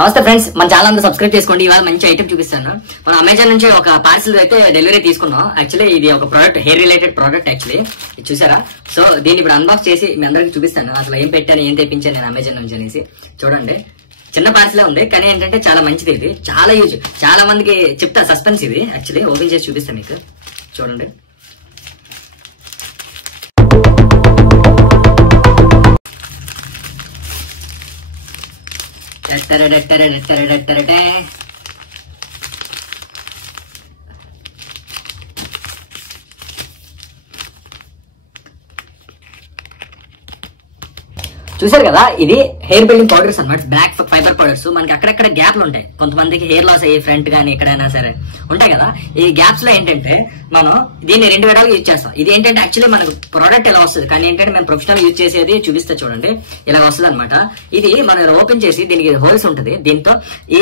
నమస్తే ఫ్రెండ్స్, మన ఛానల్ అంతా సబ్స్క్రైబ్ చేసుకోండి. ఇవాళ మంచి ఐటమ్ చూపిస్తాను. మన అమెజాన్ నుంచి ఒక పార్సల్ అయితే డెలివరీ తీసుకున్నాం. యాక్చువల్లీ ఇది ఒక product, hair related product. Actually ఇది చూసారా? సో దీన్ని ఇప్పుడు అన్బాక్స్ చేసి మీ అందరికి చూపిస్తాను. అసలు ఏం పెట్టాను, ఏం తెప్పించాను నేను అమెజాన్ నుంచి అనేసి. చూడండి, చిన్న పార్సలే ఉంది, కానీ ఏంటంటే చాలా మంచిది. ఇది చాలా యూజ్, చాలా మందికి చెప్తా. సస్పెన్స్ ఇది. యాక్చువల్లీ ఓపెన్ చేసి చూపిస్తాను మీకు. చూడండి, చూసారు కదా, ఇది హెయిర్ బిల్డింగ్ పౌడర్స్ అన్నమాట. Black fibre powders. మనకి అక్కడక్కడ గ్యాప్లు ఉంటాయి, కొంతమందికి హెయిర్ లాస్ అయ్యి ఫ్రంట్ గానీ ఎక్కడైనా సరే ఉంటాయి కదా. ఈ గ్యాప్స్ లో ఏంటంటే మనం దీన్ని 2 విధాలుగా యూజ్ చేస్తాం. ఇది ఏంటంటే యాక్చువల్లీ మనకు ప్రోడక్ట్ ఇలా వస్తుంది, కానీ ఏంటంటే మేము ప్రొఫెషనల్ యూజ్ చేసేది చూపిస్తే చూడండి, ఇలా వస్తుంది అనమాట. ఇది మనం ఓపెన్ చేసి దీనికి హోల్స్ ఉంటుంది. దీంతో ఈ